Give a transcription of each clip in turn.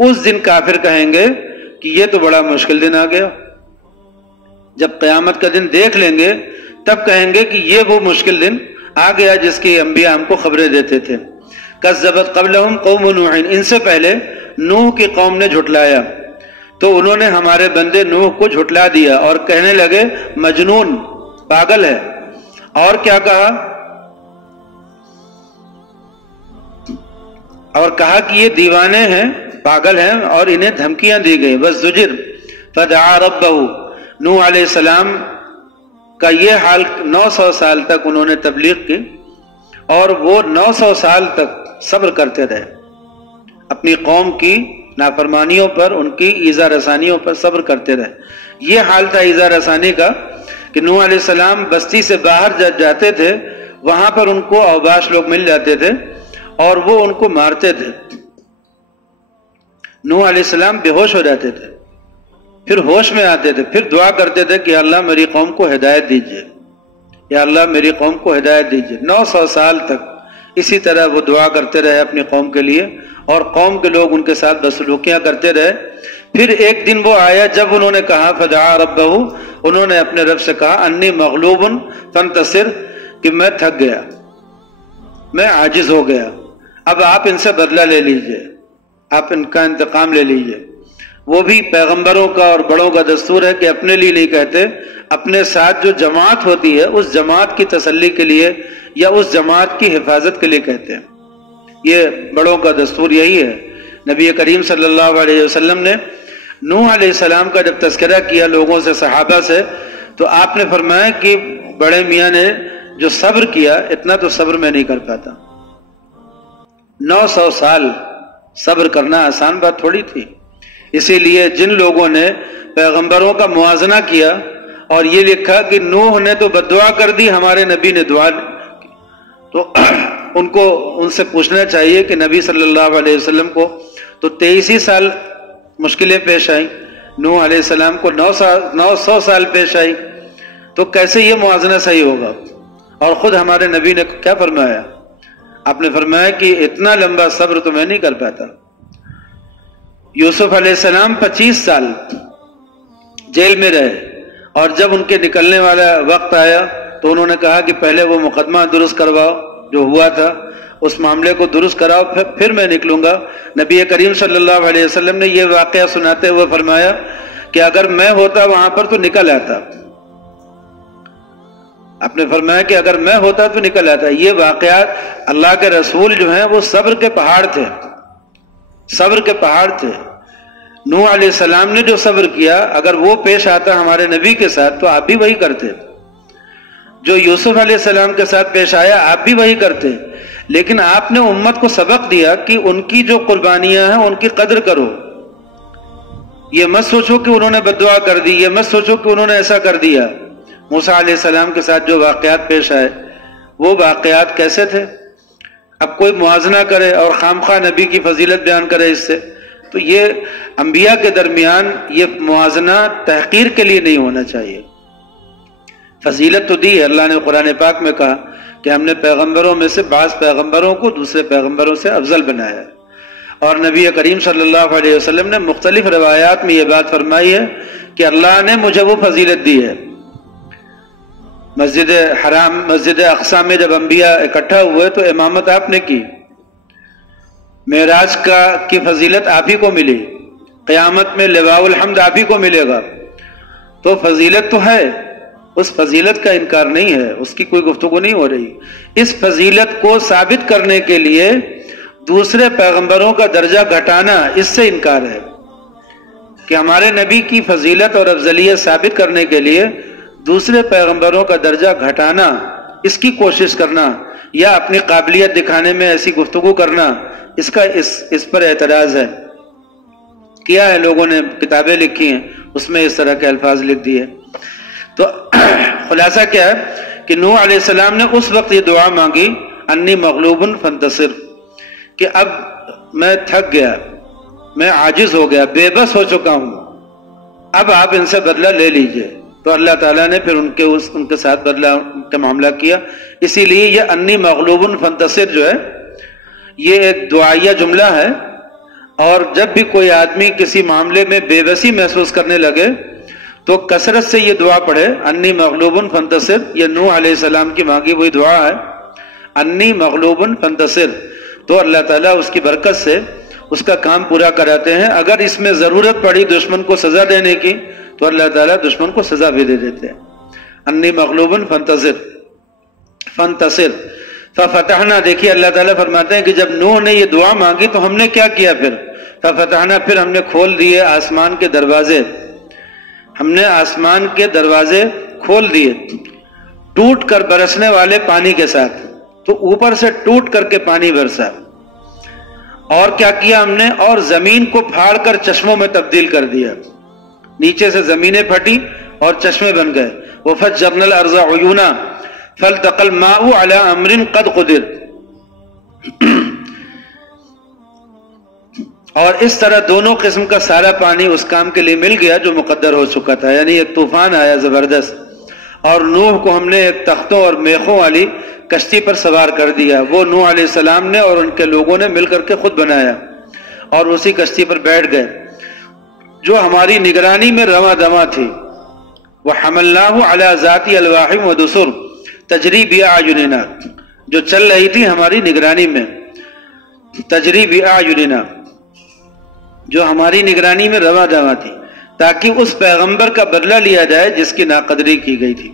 اس دن کافر کہیں گے کہ یہ تو بڑا مشکل دن آ گیا. جب قیامت کا دن دیکھ لیں گے تب کہیں گے کہ یہ وہ مشکل دن آ گیا جس کی انبیاء ہم کو خبریں دیتے تھے. کذبت قبلہم قوم نوح، ان سے پہلے نوح کی قوم نے جھٹلایا تو انہوں نے ہمارے بندے نوح کو جھٹلا دیا اور کہنے لگے مجنون، پاگل ہے. اور کیا کہا؟ اور کہا کہ یہ دیوانے ہیں، پاگل ہیں، اور انہیں دھمکیاں دی گئی. بس زجر فدعا ربہ، نوح علیہ السلام کا یہ حال 900 سال تک انہوں نے تبلیغ کی اور وہ 900 سال تک صبر کرتے رہے اپنی قوم کی نافرمانیوں پر، ان کی ایذا رسانیوں پر صبر کرتے رہے. یہ حال تھا ایذا رسانی کا کہ نوح علیہ السلام بستی سے باہر جاتے تھے، وہاں پر ان کو اوباش لوگ مل جاتے تھے اور وہ ان کو مارتے تھے. نوح علیہ السلام بے ہوش ہو جاتے تھے، پھر ہوش میں آتے تھے، پھر دعا کرتے تھے کہ اللہ میری قوم کو ہدایت دیجیے، یا اللہ میری قوم کو ہدایت دیجیے. 900 سال تک اسی طرح وہ دعا کرتے رہے اپنی قوم کے لیے اور قوم کے لوگ ان کے ساتھ بدسلوکیاں کرتے رہے. پھر ایک دن وہ آیا جب انہوں نے کہا فدعا ربہ، انہوں نے اپنے رب سے کہا انی مغلوب فانتصر، کہ میں تھک گیا، میں عاجز ہو گیا، اب آپ ان سے بدلہ لے لیجئے، آپ ان کا انتقام لے لیجئے. وہ بھی پیغمبروں کا اور بڑوں کا دستور ہے کہ اپنے لیے نہیں کہتے، اپنے ساتھ جو جماعت ہوتی ہے اس جماعت کی تسلی کے لیے یا اس جماعت کی حفاظت کے لیے کہتے ہیں. یہ بڑوں کا دستور یہی ہے. نبی کریم صلی اللہ علیہ وسلم نے نوح علیہ السلام کا جب تذکرہ کیا لوگوں سے، صحابہ سے، تو آپ نے فرمایا کہ بڑے میاں نے جو صبر کیا اتنا تو صبر میں نہیں کر پاتا. 900 سال صبر کرنا آسان بات تھوڑی تھی. اسی لیے جن لوگوں نے پیغمبروں کا موازنہ کیا اور یہ لکھا کہ نوح نے تو بددعا کر دی، ہمارے نبی نے دعا، تو ان کو ان سے پوچھنا چاہیے کہ نبی صلی اللہ علیہ وسلم کو تو 23 سال مشکلیں پیش آئیں، نوح علیہ السلام کو 900 سال پیش آئی، تو کیسے یہ موازنہ صحیح ہوگا؟ اور خود ہمارے نبی نے کیا فرمایا؟ آپ نے فرمایا کہ اتنا لمبا صبر تو میں نہیں کر پاتا. یوسف علیہ السلام 25 سال جیل میں رہے اور جب ان کے نکلنے والا وقت آیا تو انہوں نے کہا کہ پہلے وہ مقدمہ درست کرواؤ جو ہوا تھا، اس معاملے کو درست کراؤ، پھر میں نکلوں گا. نبی کریم صلی اللہ علیہ وسلم نے یہ واقعہ سناتے ہوئے فرمایا کہ اگر میں ہوتا وہاں پر تو نکل آتا. آپ نے فرمایا کہ اگر میں ہوتا تو نکل آتا. یہ واقعات اللہ کے رسول جو ہیں وہ صبر کے پہاڑ تھے، صبر کے پہاڑ تھے. نوح علیہ السلام نے جو صبر کیا اگر وہ پیش آتا ہمارے نبی کے ساتھ تو آپ بھی وہی کرتے. جو یوسف علیہ السلام کے ساتھ پیش آیا آپ بھی وہی کرتے. لیکن آپ نے امت کو سبق دیا کہ ان کی جو قربانیاں ہیں ان کی قدر کرو. یہ مت سوچو کہ انہوں نے بددعا کر دی، یہ مت سوچو کہ انہوں نے ایسا کر دیا. موسیٰ علیہ السلام کے ساتھ جو واقعات پیش آئے وہ واقعات کیسے تھے؟ اب کوئی موازنہ کرے اور خامخواہ نبی کی فضیلت بیان کرے اس سے، تو یہ انبیاء کے درمیان یہ موازنہ تحقیر کے لیے نہیں ہونا چاہیے. فضیلت تو دی ہے، اللہ نے قرآن پاک میں کہا کہ ہم نے پیغمبروں میں سے بعض پیغمبروں کو دوسرے پیغمبروں سے افضل بنایا. اور نبی کریم صلی اللہ علیہ وسلم نے مختلف روایات میں یہ بات فرمائی ہے کہ اللہ نے مجھے وہ فضیلت دی ہے. مسجد حرام، مسجد اقصی میں جب انبیاء اکٹھا ہوئے تو امامت آپ نے کی. معراج کی فضیلت آپ ہی کو ملی، قیامت میں لواء الحمد آپ ہی کو ملے گا. تو فضیلت تو ہے، اس فضیلت کا انکار نہیں ہے، اس کی کوئی گفتگو نہیں ہو رہی. اس فضیلت کو ثابت کرنے کے لیے دوسرے پیغمبروں کا درجہ گھٹانا، اس سے انکار ہے کہ ہمارے نبی کی فضیلت اور افضلیت ثابت کرنے کے لیے دوسرے پیغمبروں کا درجہ گھٹانا، اس کی کوشش کرنا یا اپنی قابلیت دکھانے میں ایسی گفتگو کرنا، اس پر اعتراض ہے. کیا ہے لوگوں نے کتابیں لکھی ہیں اس میں اس طرح کے الفاظ لکھ دیے. تو خلاصہ کیا ہے کہ نوح علیہ السلام نے اس وقت یہ دعا مانگی انی مغلوب فانتصر، کہ اب میں تھک گیا، میں عاجز ہو گیا، بے بس ہو چکا ہوں، اب آپ ان سے بدلہ لے لیجئے. تو اللہ تعالیٰ نے پھر ان کے ساتھ بدلہ کا معاملہ کیا. اسی لیے یہ انی مغلوب فانتصر جو ہے یہ ایک دعائیہ جملہ ہے. اور جب بھی کوئی آدمی کسی معاملے میں بے بسی محسوس کرنے لگے تو کثرت سے یہ دعا پڑھے، انی مغلوب فانتصر۔ یہ نوح علیہ السلام کی مانگی ہوئی دعا ہے، انی مغلوب فانتصر، تو اللہ تعالیٰ اس کی برکت سے اس کا کام پورا کراتے ہیں۔ اگر اس میں ضرورت پڑی دشمن کو سزا دینے کی تو اللہ تعالیٰ دشمن کو سزا بھی دے دیتے ہیں۔ انی مغلوب فانتصر ففتحنا، دیکھیے اللہ تعالیٰ فرماتے ہیں کہ جب نوح نے یہ دعا مانگی تو ہم نے کیا کیا؟ پھر ففتحنا، پھر ہم نے کھول دیے آسمان کے دروازے، ہم نے آسمان کے دروازے کھول دیے ٹوٹ کر برسنے والے پانی کے ساتھ، تو اوپر سے ٹوٹ کر کے پانی برسا۔ اور کیا کیا ہم نے؟ اور زمین کو پھاڑ کر چشموں میں تبدیل کر دیا، نیچے سے زمینیں پھٹی اور چشمے بن گئے۔ وَفَجَّرْنَا الْأَرْضَ عُيُونًا فَالْتَقَى الْمَاءُ عَلَى أَمْرٍ قَدْ قُدِرَ، اور اس طرح دونوں قسم کا سارا پانی اس کام کے لیے مل گیا جو مقدر ہو چکا تھا، یعنی ایک طوفان آیا زبردست، اور نوح کو ہم نے ایک تختوں اور میخوں والی کشتی پر سوار کر دیا۔ وہ نوح علیہ السلام نے اور ان کے لوگوں نے مل کر کے خود بنایا اور اسی کشتی پر بیٹھ گئے جو ہماری نگرانی میں رواں دواں تھی۔ وَحَمَلْنَاهُ عَلَى ذَاتِ أَلْوَاحٍ وَدُسُرٍ تَجْرِي بِأَعْيُنِنَا، جو چل رہی تھی ہماری نگرانی میں، تجری بِأَعْيُنِنَا، جو ہماری نگرانی میں رواں دواں تھی، تاکہ اس پیغمبر کا بدلہ لیا جائے جس کی ناقدری کی گئی تھی۔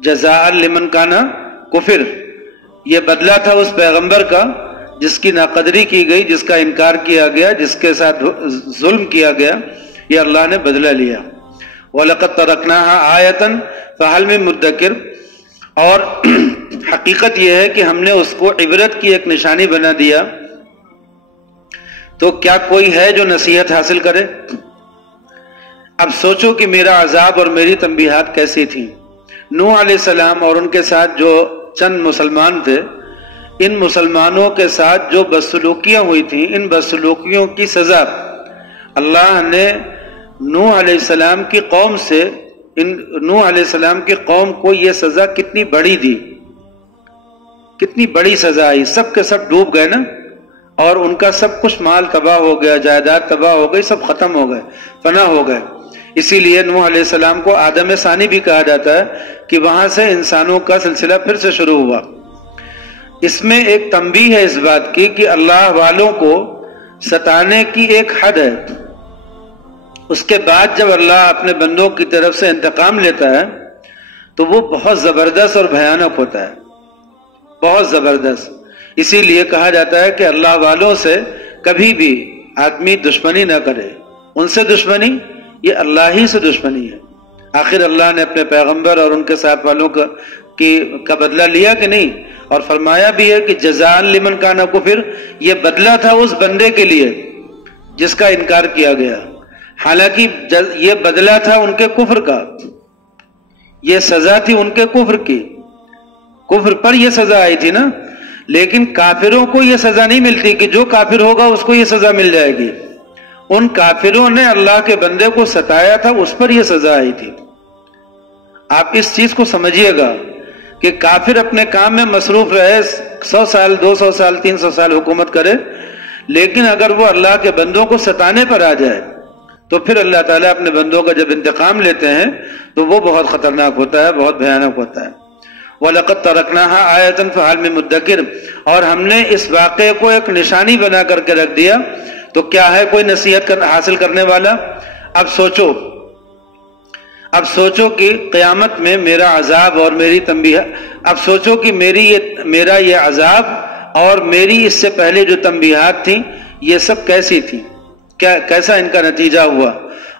جزاء لمن کان کفر، یہ بدلہ تھا اس پیغمبر کا جس کی ناقدری کی گئی، جس کا انکار کیا گیا، جس کے ساتھ ظلم کیا گیا، یہ اللہ نے بدلہ لیا۔ وَلَقَدْ تَرَكْنَاهَا آیَةً فَهَلْ مِن مُدَّکِرٍ، اور حقیقت یہ ہے کہ ہم نے اس کو عبرت کی ایک نشانی بنا دیا، تو کیا کوئی ہے جو نصیحت حاصل کرے؟ اب سوچو کہ میرا عذاب اور میری تنبیہات کیسی تھیں۔ نوح علیہ السلام اور ان کے ساتھ جو چند مسلمان تھے، ان مسلمانوں کے ساتھ جو بدسلوکیاں ہوئی تھیں، ان بدسلوکیوں کی سزا اللہ نے نوح علیہ السلام کی قوم سے، نوح علیہ السلام کی قوم کو یہ سزا کتنی بڑی دی، کتنی بڑی سزا آئی۔ سب کے سب ڈوب گئے نا، اور ان کا سب کچھ مال تباہ ہو گیا، جائیداد تباہ ہو گئی، سب ختم ہو گئے، فنا ہو گئے۔ اسی لیے نوح علیہ السلام کو آدم ثانی بھی کہا جاتا ہے کہ وہاں سے انسانوں کا سلسلہ پھر سے شروع ہوا۔ اس میں ایک تنبیہ ہے اس بات کی کہ اللہ والوں کو ستانے کی ایک حد ہے، اس کے بعد جب اللہ اپنے بندوں کی طرف سے انتقام لیتا ہے تو وہ بہت زبردست اور بھیانک ہوتا ہے، بہت زبردست۔ اسی لیے کہا جاتا ہے کہ اللہ والوں سے کبھی بھی آدمی دشمنی نہ کرے، ان سے دشمنی یہ اللہ ہی سے دشمنی ہے۔ آخر اللہ نے اپنے پیغمبر اور ان کے ساتھ والوں کا بدلہ لیا کہ نہیں، اور فرمایا بھی ہے کہ جزاء لمن کان کفر، یہ بدلہ تھا اس بندے کے لیے جس کا انکار کیا گیا، حالانکہ یہ بدلہ تھا ان کے کفر کا، یہ سزا تھی ان کے کفر کی، کفر پر یہ سزا آئی تھی نا۔ لیکن کافروں کو یہ سزا نہیں ملتی کہ جو کافر ہوگا اس کو یہ سزا مل جائے گی، ان کافروں نے اللہ کے بندے کو ستایا تھا، اس پر یہ سزا آئی تھی۔ آپ اس چیز کو سمجھیے گا کہ کافر اپنے کام میں مصروف رہے، 100 سال 200 سال 300 سال حکومت کرے، لیکن اگر وہ اللہ کے بندوں کو ستانے پر آ جائے تو پھر اللہ تعالیٰ اپنے بندوں کا جب انتقام لیتے ہیں تو وہ بہت خطرناک ہوتا ہے، بہت بھیانک ہوتا ہے۔ وَلَقَدْ تَرَكْنَاهَا آیَةً فَهَلْ مِن مُدَّکِرٍ، اور ہم نے اس واقعے کو ایک نشانی بنا کر کے رکھ دیا، تو کیا ہے کوئی نصیحت حاصل کرنے والا؟ اب سوچو کہ قیامت میں میرا عذاب اور میری تنبیہ، اب سوچو کہ میرا یہ عذاب اور میری اس سے پہلے جو تنبیہات تھیں یہ سب کیسی تھی، کیسا ان کا نتیجہ ہوا۔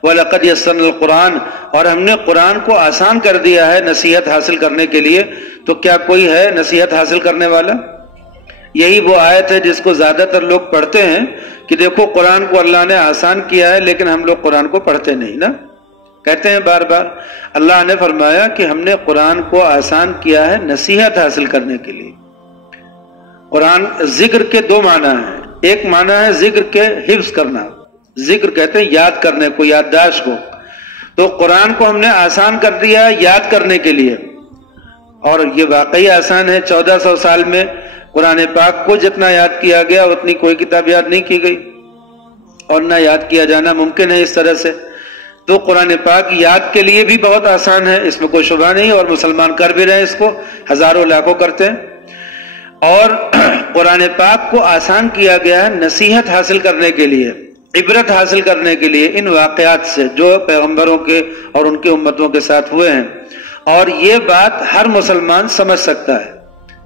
وَلَقَدْ يَسَّرْنَا الْقُرْآنَ، اور ہم نے قرآن کو آسان کر دیا ہے نصیحت حاصل کرنے کے لیے، تو کیا کوئی ہے نصیحت حاصل کرنے والا؟ یہی وہ آیت ہے جس کو زیادہ تر لوگ پڑھتے ہیں کہ دیکھو قرآن کو اللہ نے آسان کیا ہے، لیکن ہم لوگ قرآن کو پڑھتے نہیں نا، کہتے ہیں بار بار۔ اللہ نے فرمایا کہ ہم نے قرآن کو آسان کیا ہے نصیحت حاصل کرنے کے لیے۔ قرآن ذکر کے دو معنی ہیں، ایک معنی ہے ذکر کے حفظ کرنا، ذکر کہتے ہیں یاد کرنے کو، یادداشت کو، تو قرآن کو ہم نے آسان کر دیا ہے یاد کرنے کے لیے، اور یہ واقعی آسان ہے۔ 1400 سال میں قرآن پاک کو جتنا یاد کیا گیا اتنی کوئی کتاب یاد نہیں کی گئی، اور نہ یاد کیا جانا ممکن ہے اس طرح سے، تو قرآن پاک یاد کے لیے بھی بہت آسان ہے، اس میں کوئی شبہ نہیں، اور مسلمان کر بھی رہے ہیں، اس کو ہزاروں لاکھوں کرتے ہیں۔ اور قرآن پاک کو آسان کیا گیا ہے نصیحت حاصل کرنے کے لیے، عبرت حاصل کرنے کے لیے ان واقعات سے جو پیغمبروں کے اور ان کی امتوں کے ساتھ ہوئے ہیں، اور یہ بات ہر مسلمان سمجھ سکتا ہے،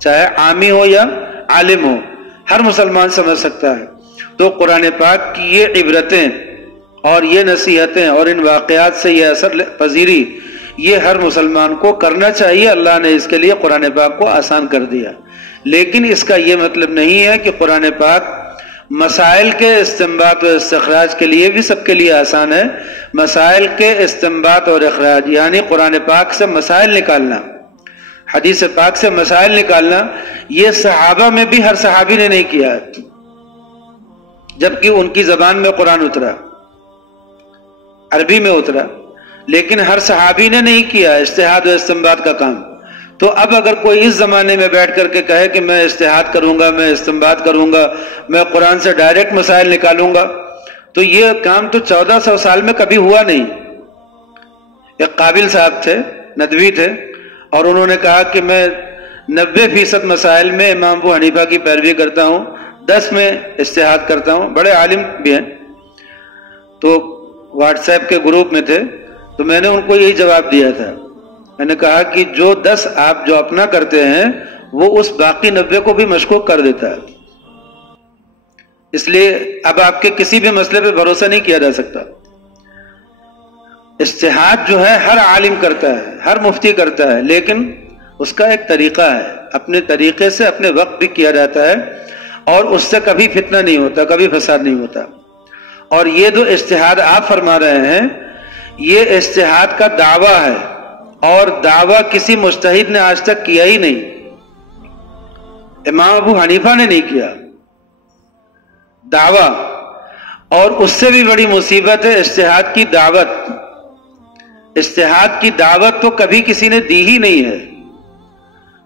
چاہے عامی ہو یا عالم ہو، ہر مسلمان سمجھ سکتا ہے۔ تو قرآن پاک کی یہ عبرتیں اور یہ نصیحتیں اور ان واقعات سے یہ اثر پذیری، یہ ہر مسلمان کو کرنا چاہیے۔ اللہ نے اس کے لیے قرآن پاک کو آسان کر دیا، لیکن اس کا یہ مطلب نہیں ہے کہ قرآن پاک مسائل کے استنباط و استخراج کے لیے بھی سب کے لیے آسان ہے۔ مسائل کے استنباط اور اخراج یعنی قرآن پاک سے مسائل نکالنا، حدیث پاک سے مسائل نکالنا، یہ صحابہ میں بھی ہر صحابی نے نہیں کیا، جبکہ ان کی زبان میں قرآن اترا، عربی میں اترا، لیکن ہر صحابی نے نہیں کیا اجتہاد و استنباط کا کام۔ تو اب اگر کوئی اس زمانے میں بیٹھ کر کے کہے کہ میں اجتہاد کروں گا، میں استنباط کروں گا، میں قرآن سے ڈائریکٹ مسائل نکالوں گا، تو یہ کام تو 1400 سال میں کبھی ہوا نہیں۔ ایک قابل صاحب تھے، ندوی تھے، اور انہوں نے کہا کہ میں 90% مسائل میں امام ابو حنیفہ کی پیروی کرتا ہوں، 10 میں اجتہاد کرتا ہوں۔ بڑے عالم بھی ہیں، تو واٹس ایپ کے گروپ میں تھے، تو میں نے ان کو یہی جواب دیا تھا، میں نے کہا کہ جو 10 آپ جو اپنا کرتے ہیں وہ اس باقی 90 کو بھی مشکوک کر دیتا ہے، اس لیے اب آپ کے کسی بھی مسئلے پہ بھروسہ نہیں کیا جا سکتا۔ اجتہاد جو ہے ہر عالم کرتا ہے، ہر مفتی کرتا ہے، لیکن اس کا ایک طریقہ ہے، اپنے طریقے سے اپنے وقت بھی کیا جاتا ہے، اور اس سے کبھی فتنہ نہیں ہوتا، کبھی فساد نہیں ہوتا۔ اور یہ جو اجتہاد آپ فرما رہے ہیں، یہ اجتہاد کا دعویٰ ہے، اور دعویٰ کسی مجتہد نے آج تک کیا ہی نہیں، امام ابو حنیفہ نے نہیں کیا دعویٰ۔ اور اس سے بھی بڑی مصیبت ہے اجتہاد کی دعوت۔ اجتہاد کی دعوت تو کبھی کسی نے دی ہی نہیں ہے۔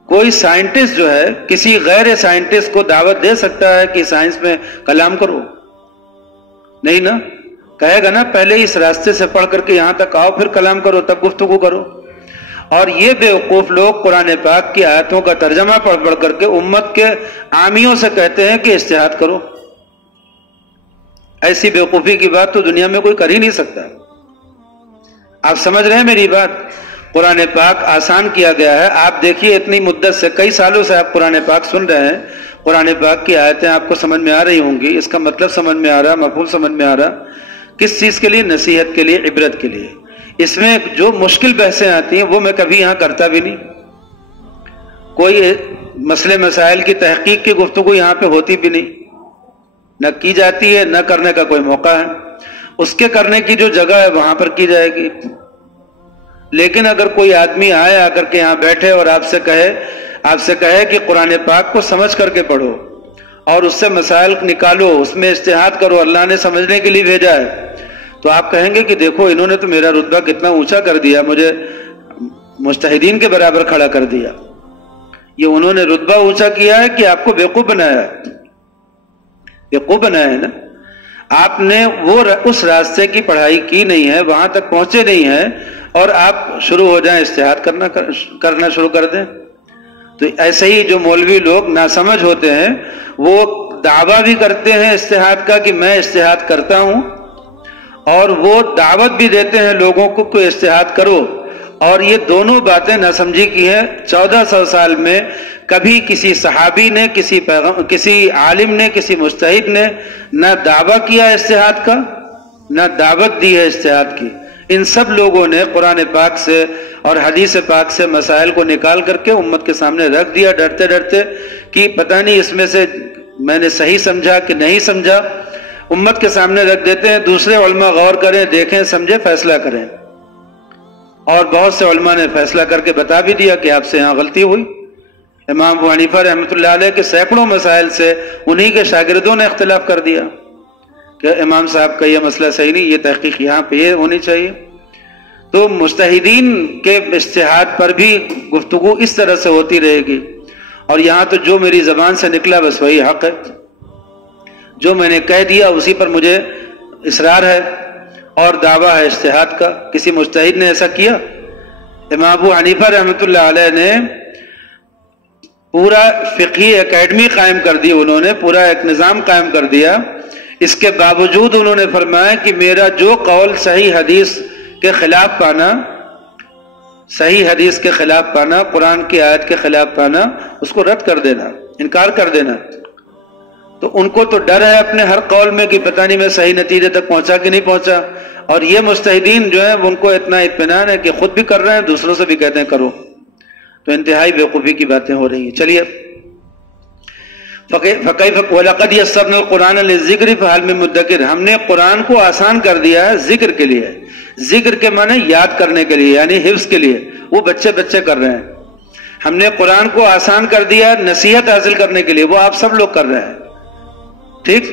کوئی سائنٹسٹ جو ہے کسی غیر سائنٹسٹ کو دعوت دے سکتا ہے کہ سائنس میں کلام کرو؟ نہیں نا، کہے گا نا پہلے اس راستے سے پڑھ کر کے یہاں تک آؤ، پھر کلام کرو، تب گفتگو کرو۔ اور یہ بیوقوف لوگ قرآن پاک کی آیتوں کا ترجمہ پڑھ پڑھ کر کے امت کے عامیوں سے کہتے ہیں کہ اجتہاد کرو۔ ایسی بیوقوفی کی بات تو دنیا میں کوئی کر ہی نہیں سکتا۔ آپ سمجھ رہے ہیں میری بات؟ قرآن پاک آسان کیا گیا ہے۔ آپ دیکھیے اتنی مدت سے، کئی سالوں سے آپ قرآن پاک سن رہے ہیں، قرآن پاک کی آیتیں آپ کو سمجھ میں آ رہی ہوں گی، اس کا مطلب سمجھ میں آ رہا، مفہوم سمجھ میں آ رہا۔ کس چیز کے لیے؟ نصیحت کے لیے، عبرت کے لیے۔ اس میں جو مشکل بحثیں آتی ہیں وہ میں کبھی یہاں کرتا بھی نہیں، کوئی مسئلے مسائل کی تحقیق کی گفتگو یہاں پہ ہوتی بھی نہیں، نہ کی جاتی ہے، نہ کرنے کا کوئی موقع ہے۔ اس کے کرنے کی جو جگہ ہے وہاں پر کی جائے گی۔ لیکن اگر کوئی آدمی آئے، آ کر کے یہاں بیٹھے اور آپ سے کہے کہ قرآن پاک کو سمجھ کر کے پڑھو اور اس سے مسائل نکالو، اس میں اجتہاد کرو، اللہ نے سمجھنے کے لیے بھیجا ہے، تو آپ کہیں گے کہ دیکھو انہوں نے تو میرا رتبہ کتنا اونچا کر دیا، مجھے مجتہدین کے برابر کھڑا کر دیا۔ یہ انہوں نے رتبہ اونچا کیا ہے کہ آپ کو بیوقوف بنایا ہے؟ بیوقوف بنایا ہے نا۔ آپ نے وہ اس راستے کی پڑھائی کی نہیں ہے، وہاں تک پہنچے نہیں ہیں، اور آپ شروع ہو جائیں اجتہاد کرنا شروع کر دیں۔ تو ایسے ہی جو مولوی لوگ ناسمجھ ہوتے ہیں وہ دعویٰ بھی کرتے ہیں اجتہاد کا کہ میں اجتہاد کرتا ہوں، اور وہ دعوت بھی دیتے ہیں لوگوں کو کہ اجتہاد کرو، اور یہ دونوں باتیں نہ سمجھی کی ہیں۔ 1400 سال میں کبھی کسی صحابی نے، کسی عالم نے، کسی مجتہد نے نہ دعویٰ کیا اجتہاد کا، نہ دعوت دی ہے اجتہاد کی۔ ان سب لوگوں نے قرآن پاک سے اور حدیث پاک سے مسائل کو نکال کر کے امت کے سامنے رکھ دیا، ڈرتے ڈرتے کہ پتہ نہیں اس میں سے میں نے صحیح سمجھا کہ نہیں سمجھا، امت کے سامنے رکھ دیتے ہیں۔ دوسرے علماء غور کریں، دیکھیں، سمجھیں، فیصلہ کریں۔ اور بہت سے علماء نے فیصلہ کر کے بتا بھی دیا کہ آپ سے یہاں غلطی ہوئی۔ امام ابو حنیفہ رحمۃ اللہ علیہ کے سینکڑوں مسائل سے انہی کے شاگردوں نے اختلاف کر دیا کہ امام صاحب کا یہ مسئلہ صحیح نہیں، یہ تحقیق یہاں پہ یہ ہونی چاہیے۔ تو مجتہدین کے اجتہاد پر بھی گفتگو اس طرح سے ہوتی رہے گی، اور یہاں تو جو میری زبان سے نکلا بس وہی حق ہے، جو میں نے کہہ دیا اسی پر مجھے اصرار ہے اور دعویٰ ہے اجتہاد کا. کسی مجتہد نے ایسا کیا؟ امام ابو حنیفہ رحمۃ اللہ علیہ نے پورا فقہی اکیڈمی قائم کر دی، انہوں نے پورا ایک نظام قائم کر دیا. اس کے باوجود انہوں نے فرمایا کہ میرا جو قول صحیح حدیث کے خلاف پانا، صحیح حدیث کے خلاف پانا، قرآن کی آیت کے خلاف پانا، اس کو رد کر دینا، انکار کر دینا. تو ان کو تو ڈر ہے اپنے ہر قول میں کہ پتہ نہیں میں صحیح نتیجے تک پہنچا کہ نہیں پہنچا. اور یہ مجتہدین جو ہیں ان کو اتنا اطمینان ہے کہ خود بھی کر رہے ہیں، دوسروں سے بھی کہتے ہیں کرو. تو انتہائی بیوقوفی کی باتیں ہو رہی ہیں. چلیے وَلَقَدْ يَسَّرْنَا الْقُرْآنَ لِلذِّكْرِ فَهَلْ مِن مُدَّكِرٍ، ہم نے قرآن کو آسان کر دیا ہے ذکر کے لیے. ذکر کے معنی یاد کرنے کے لیے، یعنی حفظ کے لیے. وہ بچے کر رہے ہیں. ہم نے قرآن کو آسان کر دیا نصیحت حاصل کرنے کے لیے، وہ آپ سب لوگ کر رہے ہیں، ٹھیک.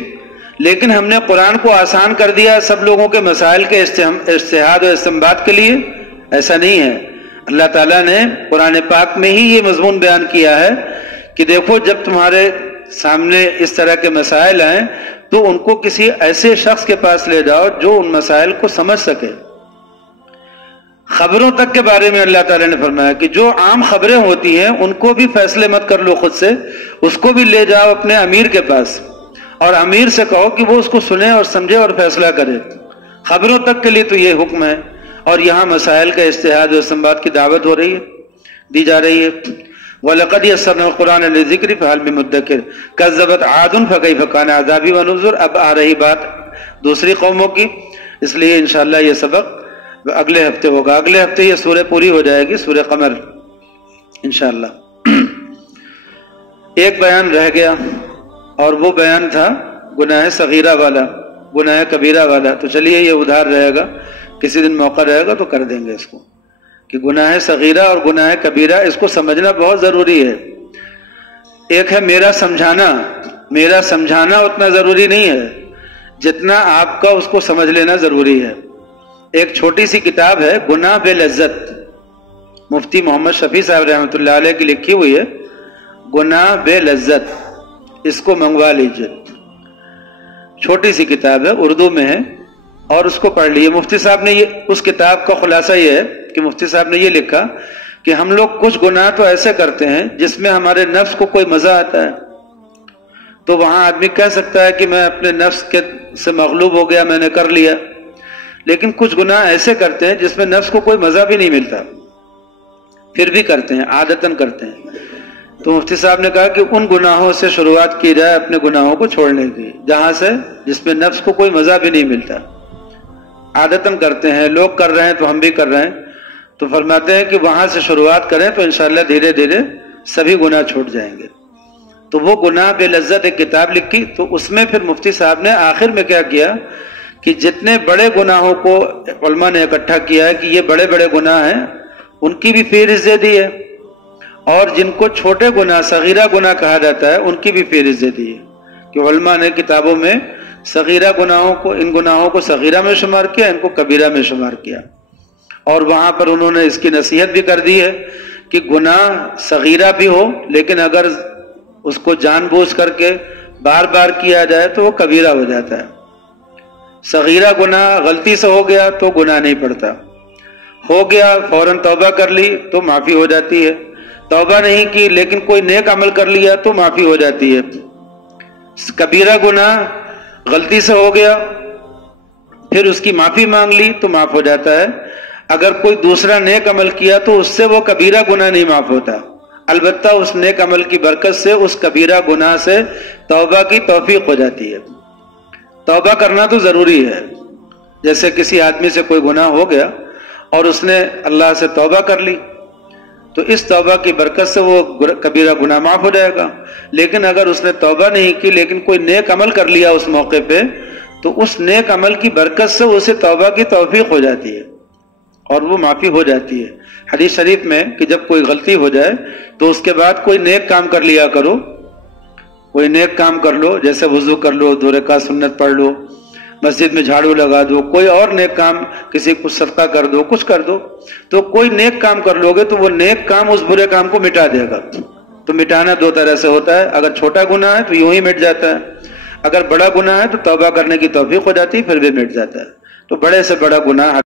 لیکن ہم نے قرآن کو آسان کر دیا سب لوگوں کے مسائل کے اجتہاد و استنباط کے لیے، ایسا نہیں ہے. اللہ تعالیٰ نے قرآن پاک میں ہی یہ مضمون بیان کیا ہے کہ دیکھو جب تمہارے سامنے اس طرح کے مسائل آئیں تو ان کو کسی ایسے شخص کے پاس لے جاؤ جو ان مسائل کو سمجھ سکے. خبروں تک کے بارے میں اللہ تعالیٰ نے فرمایا کہ جو عام خبریں ہوتی ہیں ان کو بھی فیصلے مت کر لو خود سے، اس کو بھی لے جاؤ اپنے امیر کے پاس اور امیر سے کہو کہ وہ اس کو سنے اور سمجھے اور فیصلہ کرے. خبروں تک کے لیے تو یہ حکم ہے. اور یہاں مسائل کا اجتہاد و استنباط کی دعوت ہو رہی ہے، دی جا رہی ہے. وَلَقَدْ يَسَّرْنَا الْقُرْآنَ لِلذِّكْرِ فَهَلْ مِن مُدَّكِرٍ كَذَّبَتْ عَادٌ فَكَيْفَ كَانَ عَذَابِي وَنُذُرِ. اب آ رہی بات دوسری قوموں کی، اس لیے انشاءاللہ یہ سبق اگلے ہفتے ہوگا. اگلے ہفتے یہ سورہ پوری ہو جائے گی، سورہ قمر انشاءاللہ. ایک بیان رہ گیا اور وہ بیان تھا گناہ صغیرہ والا، گناہ کبیرہ والا. تو چلیے یہ ادھار رہے گا، کسی دن موقع رہے گا تو کر دیں گے اس کو، کہ گناہ صغیرہ اور گناہ کبیرہ اس کو سمجھنا بہت ضروری ہے. ایک ہے میرا سمجھانا اتنا ضروری نہیں ہے جتنا آپ کا اس کو سمجھ لینا ضروری ہے. ایک چھوٹی سی کتاب ہے گناہ بے لذت، مفتی محمد شفیع صاحب رحمۃ اللہ علیہ کی لکھی ہوئی ہے، گناہ بے لذت. اس کو منگوا لیجیے، چھوٹی سی کتاب ہے، اردو میں ہے، اور اس کو پڑھ لیے. مفتی صاحب نے اس کتاب کا خلاصہ یہ ہے کہ مفتی صاحب نے یہ لکھا کہ ہم لوگ کچھ گناہ تو ایسے کرتے ہیں جس میں ہمارے نفس کو کوئی مزہ آتا ہے. تو وہاں آدمی کہہ سکتا ہے کہ میں اپنے نفس سے مغلوب ہو گیا، میں نے کر لیا. لیکن کچھ گناہ ایسے کرتے ہیں جس میں نفس کو کوئی مزہ بھی نہیں ملتا، پھر بھی کرتے ہیں، عادتاً کرتے ہیں. تو مفتی صاحب نے کہا کہ ان گناہوں سے شروعات کی جائے اپنے گناہوں کو چھوڑنے کی، جہاں سے جس میں نفس کو کوئی مزہ بھی نہیں ملتا، عادتاً کرتے ہیں، لوگ کر رہے ہیں تو ہم بھی کر رہے ہیں. تو فرماتے ہیں کہ وہاں سے شروعات کریں تو انشاءاللہ دھیرے دھیرے سبھی گناہ چھوٹ جائیں گے. تو وہ گناہ بے لذت ایک کتاب لکھی. تو اس میں پھر مفتی صاحب نے آخر میں کیا کیا کہ جتنے بڑے گناہوں کو علماء نے اکٹھا کیا ہے کہ یہ بڑے بڑے گناہ ہیں، ان کی بھی فہرست دے دی ہے، اور جن کو چھوٹے گناہ صغیرہ گناہ کہا جاتا ہے ان کی بھی فہرست دے دی ہے. کہ علماء نے کتابوں میں صغیرہ گناہوں کو، ان گناہوں کو صغیرہ میں شمار کیا، ان کو کبیرہ میں شمار کیا. اور وہاں پر انہوں نے اس کی نصیحت بھی کر دی ہے کہ گناہ صغیرہ بھی ہو لیکن اگر اس کو جان بوجھ کر کے بار بار کیا جائے تو وہ کبیرہ ہو جاتا ہے. صغیرہ گناہ غلطی سے ہو گیا تو گناہ نہیں پڑتا، ہو گیا فوراً توبہ کر لی تو معافی ہو جاتی ہے، توبہ نہیں کی لیکن کوئی نیک عمل کر لیا تو معافی ہو جاتی ہے. کبیرہ گناہ غلطی سے ہو گیا پھر اس کی معافی مانگ لی تو معاف ہو جاتا ہے. اگر کوئی دوسرا نیک عمل کیا تو اس سے وہ کبیرہ گناہ نہیں معاف ہوتا، البتہ اس نیک عمل کی برکت سے اس کبیرہ گناہ سے توبہ کی توفیق ہو جاتی ہے. توبہ کرنا تو ضروری ہے. جیسے کسی آدمی سے کوئی گناہ ہو گیا اور اس نے اللہ سے توبہ کر لی تو اس توبہ کی برکت سے وہ کبیرہ گناہ معاف ہو جائے گا. لیکن اگر اس نے توبہ نہیں کی لیکن کوئی نیک عمل کر لیا اس موقع پہ تو اس نیک عمل کی برکت سے اسے توبہ کی توفیق ہو جاتی ہے اور وہ معافی ہو جاتی ہے. حدیث شریف میں کہ جب کوئی غلطی ہو جائے تو اس کے بعد کوئی نیک کام کر لیا کرو، کوئی نیک کام کر لو، جیسے وضو کر لو، 2 رکعت سنت پڑھ لو، مسجد میں جھاڑو لگا دو، کوئی اور نیک کام، کسی کو صدقہ کر دو، کچھ کر دو. تو کوئی نیک کام کر لو گے تو وہ نیک کام اس برے کام کو مٹا دے گا. تو مٹانا 2 طرح سے ہوتا ہے. اگر چھوٹا گناہ ہے تو یوں ہی مٹ جاتا ہے، اگر بڑا گناہ ہے تو توبہ کرنے کی توفیق ہو جاتی ہے، پھر بھی مٹ جاتا ہے۔ تو بڑے سے بڑا گناہ